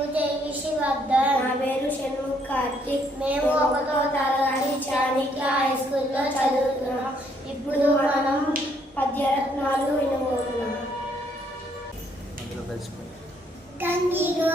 పేరు దేవిషి వద్ద నా పేరు షణ్ము కార్తిక్. మేము ఒకటో తరగతి చాణిక్య హై స్కూల్లో చదువుతున్నాం. ఇప్పుడు మనం పద్యరత్నాలు వినుకుంటున్నాం గంగిలో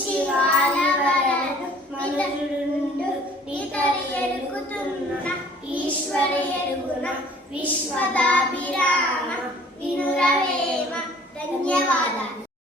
మంచి ఆలవరను మనుషుడు ఇతరి ఎరుగుతున్న ఈశ్వర ఎరుగున విశ్వదాభిరామ వినురవేమ. ధన్యవాదాలు.